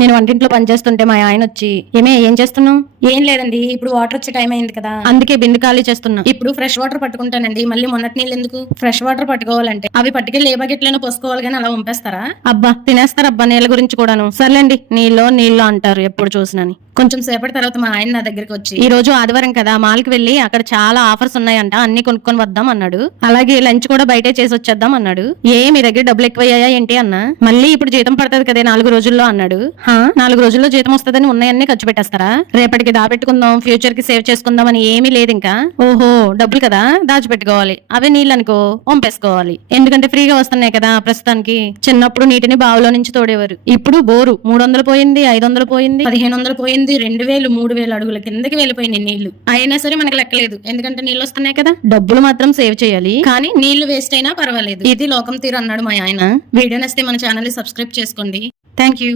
నేను వంటింట్లో పనిచేస్తుంటే మా ఆయన వచ్చి ఏమే ఏం చేస్తున్నావు? ఏం లేదండి ఇప్పుడు వాటర్ వచ్చే టైం అయింది కదా. అందుకే బిందు ఖాళీ చేస్తున్నా. ఇప్పుడు ఫ్రెష్ వాటర్ పట్టుకుంటానండి మళ్ళీ మొన్నటి నీళ్ళు ఎందుకు? ఫ్రెష్ వాటర్ పట్టుకోవాలంటే. అవి పట్టుకెళ్ళి ఏ బకెట్లైనా పోసుకోవాలి కానీ అలా పంపేస్తారా అబ్బా తినేస్తారబ్బా నీళ్ళ గురించి కూడాను. సర్లేండి నీళ్ళు నీళ్ళు అంటారు ఎప్పుడు చూసినని. కొంచెం సేపటి తర్వాత మా ఆయన నా దగ్గరికి వచ్చి ఈ రోజు ఆదివారం కదా మాల్కి వెళ్ళి అక్కడ చాలా ఆఫర్స్ ఉన్నాయంట అన్ని కొనుక్కొని వద్దాం అన్నాడు. అలాగే లంచ్ కూడా బయటే చేసి వచ్చేద్దాం అన్నాడు. ఏ మీ దగ్గర డబ్బులు ఎక్కువయ్యాయా ఏంటి అన్న? మళ్ళీ ఇప్పుడు జీతం పడుతుంది కదా నాలుగు రోజుల్లో అన్నాడు. నాలుగు రోజుల్లో జీతం వస్తుందని ఉన్నాయన్నీ ఖర్చు పెట్టేస్తారా? రేపటికి దాపెట్టుకుందాం ఫ్యూచర్కి సేవ్ చేసుకుందాం అని ఏమీ లేదు ఇంకా ఓహో డబ్బులు కదా? దాచిపెట్టుకోవాలి. అవి నీళ్ళు అనుకో వంపేసుకోవాలి. ఎందుకంటే ఫ్రీగా వస్తున్నాయి కదా ప్రస్తుతానికి. చిన్నప్పుడు నీటిని బావిలో నుంచి తోడేవారు. ఇప్పుడు బోరు. మూడు వందలు పోయింది ఐదు వందలు పోయింది. పదిహేను వందలు పోయింది రెండు వేలు మూడు వేలు అడుగుల కిందకి వెళ్ళిపోయినాయి నీళ్ళు అయినా సరే మనకు లెక్కలేదు. ఎందుకంటే నీళ్ళు వస్తున్నాయి కదా. డబ్బులు మాత్రం సేవ్ చేయాలి. కానీ నీళ్ళు వేస్ట్ అయినా పర్వాలేదు. ఇది లోకం తీరు అన్నాడు మా ఆయన. వీడియో నస్తే మన ఛానల్ సబ్స్క్రైబ్ చేసుకోండి. Thank you